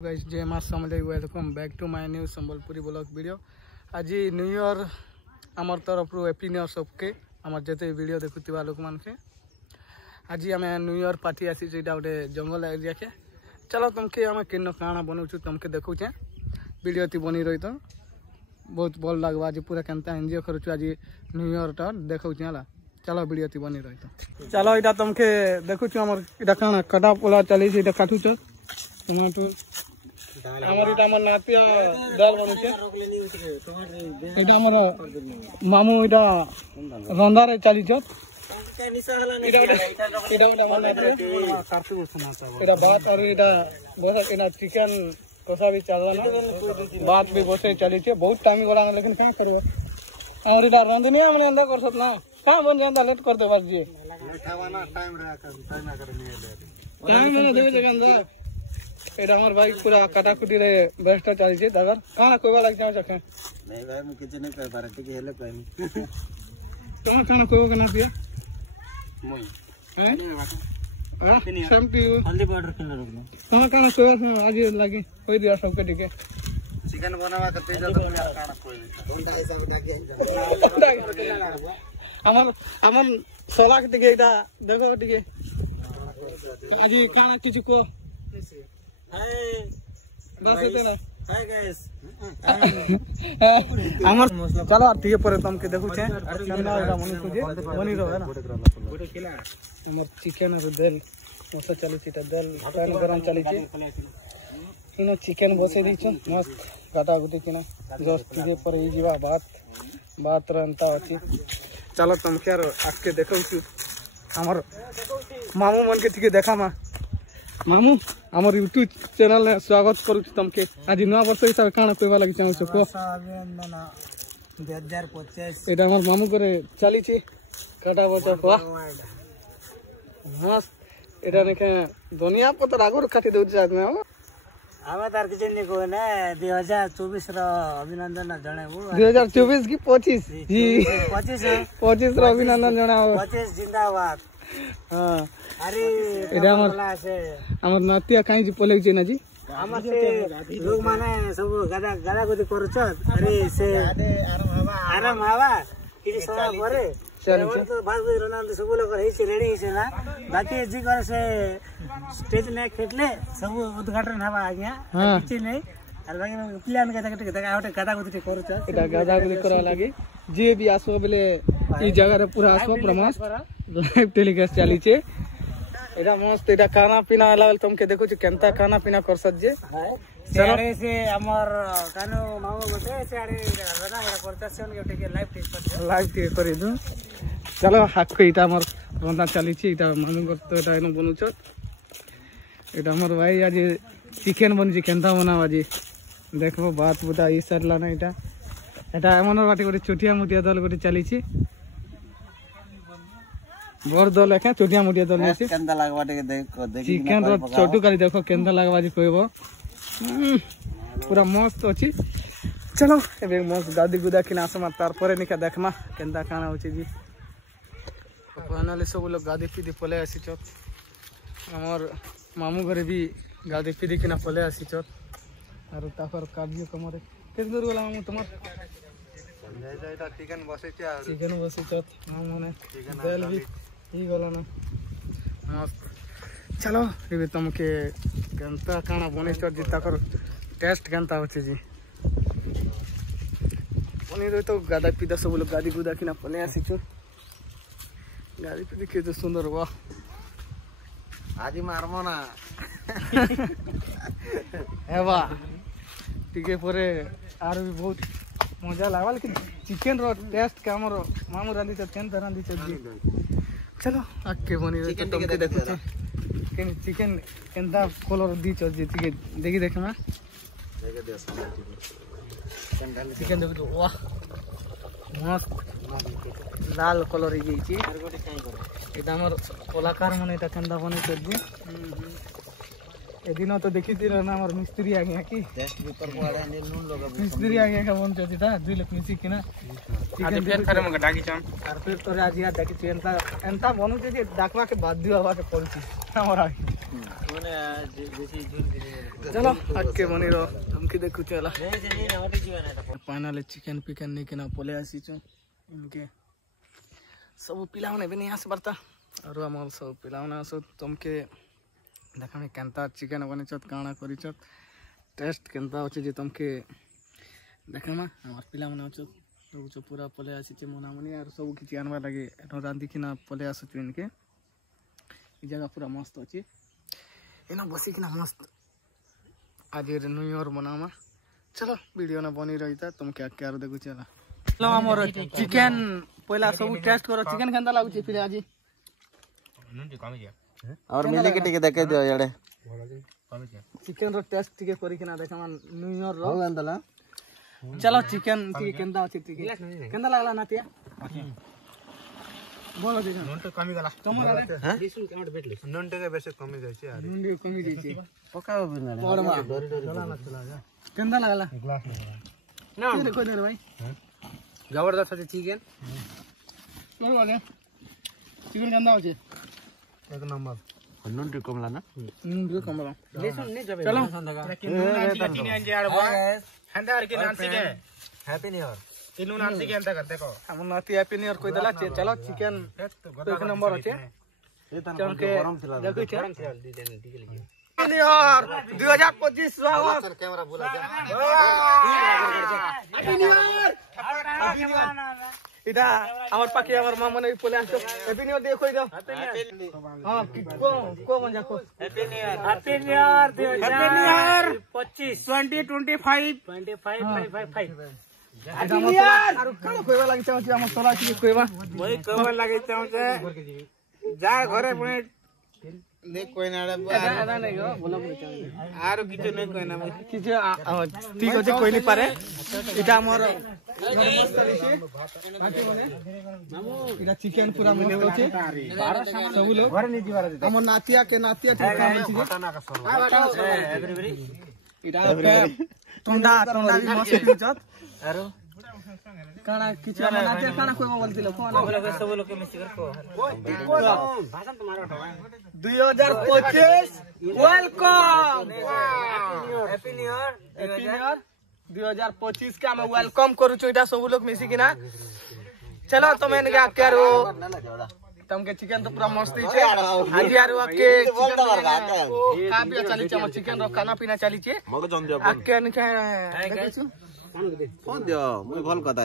Guys जय मां Samlei welcome back to my new Sambalpuri blog video. आज न्यू ईयर आमर तरफ हैप्पी न्यू ईयर सबके आमर जते वीडियो देखुवा लोक मान के आज आम न्यू ईयर पार्टी आसी गोटे जंगल एरिया के। चलो तुमके आम किन काଣା बनाऊँ तुमके देखुचे वीडियो ती बनी रही तो बहुत भल लगवा। आज पूरा केनता एंजॉय करूँ आज न्यू ईयर टा देखुचे है। चलो वीडियो ती बनी रही तो चलो इटा तुमके देखुछु आमर इटा काଣା कटा पोला चली इटा काटुछ टमाटो आमर इटा आमर नातिया दाल बनुचे इटा आमर मामू इटा रंधारे चली छ इटा बात और इटा बहुत इना चिकन कसा भी चल ना बात भी बसे चली छ बहुत टाइम गला लेकिन का करबे और इटा रंधनी हमने अंदर कर सकत ना का बन जांदा लेट कर दे बस जी खावाना टाइम रहा टाइम ना देवे जगह अंदर एटा हमर भाई पूरा काटाकुटी रे बेस्ट चली छै दागर काना कोबा लाग जाउ सके नहीं भाई मु किछ नहीं कर पारे ठीक हेले पाइम तुम काना कोबा केना दिया मोय हैं सेम टू यू हल्दी पाउडर केना रखनो काना कोबा आज लागी कोई दिया सबके ठीक है चिकन बनावा के तेज तो काना कोई होंडा हिसाब डाके हमर हमर सोला के टिके इटा देखो टिके आज काना किछ को चलो ठीक है तुमके देखु बनी रहा चिकेन देल चली देल गरम चली इन चिकेन बसई दी मस्त गाटा गुटी किना जस्ट टे पर जीवा बात रंता अच्छी। चलो तुमके आके देखो हमर मामू मन के ठीक देखा मा मामू आमर यूट्यूब चैनल ने स्वागत करू तुमके आज नया वर्ष हिसाब काना कहबा लागि चाहू छ को 2025 एटा हमर मामू करे चली छी काटा बचा को मस्त एटा ने के दुनिया पर आगुर काटी दउ जात में हमें तार किछ ने को ने 2024 रो अभिनंदन जणाबू 2024 की 25 जी 25 रो अभिनंदन जणाबू 25 जिंदाबाद। हां अरे एटा हमर नातिया काई जी पले छै ना जी हमर से लोग माने सब गादा गोदी करू छ अरे से आराम हवा किछि समय परे चल तो बात रोनाल्डो सब लोग रही से रेडी है ना बाकी जी करे से स्टेज ने खेटले सब उद्घाटन हवा आ गया किछि नहीं अरे बाकी प्लान का जगह देखा होटे गादा गोदी करू छ एटा गादा गोदी करा लागी जे भी आसो बेले ई जगह रे पूरा आसो प्रमास लाइव टेलीकास्ट चली छे एटा मस्त एटा खाना पीना लेवल तुमके देखु छ केनता खाना पीना कर सजे सारे से हमर कानो मामू बसे सारे रना बड़ा करतासन के टेके लाइव टेक कर दू। चलो हाक एटा हमर रंदा चली छी एटा मामू कर तो एटा न बनउ छ एटा हमर भाई आज चिकन बन छी केनता बनावा जी देखबो बात बुदा ई सरला ना एटा हमर बाटे गोटे छोटिया मोटिया दल गोटे चली छी बड़ दल है छोटिया मोटिया दल में केंदा लागवा देख चिकन रो छोटू काली देखो केंदा लागवा जी कहबो पूरा मस्त अछि। चलो एबे मस्त गादी गुदा किना समा तार परे निका देखमा केंदा खाना होची जी फाइनली सब लोग गादी पीदी पले आसी छ हमर मामू घरे भी गादी पीदी किना पले आसी छ और ताकर काबियो कमरे केस दूर वाला मामू तमर जायदा चिकन बसे छ मामू ने तेल भी ई गला ना मस्त। चलो ये तुमके केनता काना बने छ जिता कर टेस्ट केनता होचे जी बनी रही तो गादा पीदा सब लोग गादी गुदा किना पने आसी छ गादी पीदी के तो सुंदर वाह आदि मारमो ना एवा टिके परे आर भी बहुत मजा लागल लेकिन चिकन रो टेस्ट के हमर मामू रांदी छ केन तरह रांदी छ जी। चलो आके बनी रही तो तुमके देखु छ केन चिकन केनता कलर दी छ जी देखि देखमा देखे दे चिकन देखु वाह मस्त लाल कलर ही गई छी एटा हमर कलाकार माने एटा केनता बने छ जी एदिन तो देखी थी ना हमर मिस्त्री आ गया की टेस्ट पेपर को आडा ने नून लगा मिस्त्री आ गया का मन चोती था 2 लोग मिसी कि ना चिकन फिर करे मग डाकी छम और फिर तो आज या डाकी एंता एंता बनू जे डाकवा के बाद दियो हवा के पड़ची हमरा माने बेसी जोर दिले चलो हटके बनी रो हमके देखु चला फाइनली चिकन पिकन ने केना पोले आसी छ इनके सब पिलाउने पनि यहाँ से बर्ता और हमर सब पिलाउना सो तुमके देखा मैं केंता चिकन बने काଣା करी टेस्ट केंता अच्छे जे तुमके देखा हमार पिला मन सब पूरा पले आसी मना मनी और सब किसी आनवा लगे रांधी किना पले आस इनके जगह पूरा मस्त अच्छे एना बसी किना मस्त आज न्यू ईयर बनामा चलो वीडियो ना बनी रही था तुम क्या क्या देखो चला चलो हमर चिकन पहला सब टेस्ट करो चिकन केंता लागु फिर आज और मिले के टिके देखे दियो याडे चिकन रो टेस्ट टिके करी किना देखा न्यू ईयर रो अंदला चलो चिकन टिके केंदा अछि टिके केंदा लागला नातिया बोलो चिकन नोन तो कमी गला तमरा रे हां 20 काउंट बेटले नोन टिके बेसे कमी जाय छी यार नोन टिके कमी जाय छी पकाओ बिना परमा चला ना चला जा केंदा लागला ग्लास ना ना कोई नहीं भाई जबरदस्त अछि चिकन बोल वाले चिकन केंदा अछि एक नंबर नून टी कमला ना नून टी कमला चलो किनी आंजे आड़बा हंदार के नाम से हैप्पी न्यू ईयर इनु नाम से केंता करते को हम नाती हैप्पी न्यू ईयर कोई दला चलो चिकन एक नंबर अछि चल के देखो गरम थे न्यू ईयर 2025 स्वागत सर कैमरा बोला हैप्पी न्यू ईयर इदा हमर पाके हमर मामा ने बोले आंसो हैप्पी न्यू ईयर देखो इदा हां को मंजा को happy new year 2025 happy new year आरो कानो कोइबा लागि चाहू छी हमर सोला की कोइबा वही कोइबा लागि चाहू छे जा घरे पुणे ने कोइ ना आदा नै गो बोला आरो किछु नै कोइ ना किछु ठीक होचे कोइ नै पारे इटा हमर इटा चिकन पूरा मस्त होचे सब लोग घरे नै दिवार हमर नातिया के नातिया ठीक काम छी घटना का एवरी इटा टोंडा टोंडा भी मस्त पिउचत आरो काना किछु नातिया काना कोइ बोलतिलो कोन सब लोग के मिसी कर को भाषण तुम्हारा 2025 वेलकम हैप्पी न्यू ईयर 2025 का मैं वेलकम करू छोटा सब लोग मिसी किना चलो तुम इनका क्या रो तुमके चिकन तो पूरा मस्त छे आज यार के काफी चली छे चिकन रो खाना पीना चली छे मग जन दियो आके निके फोन दियो मुई भल कथा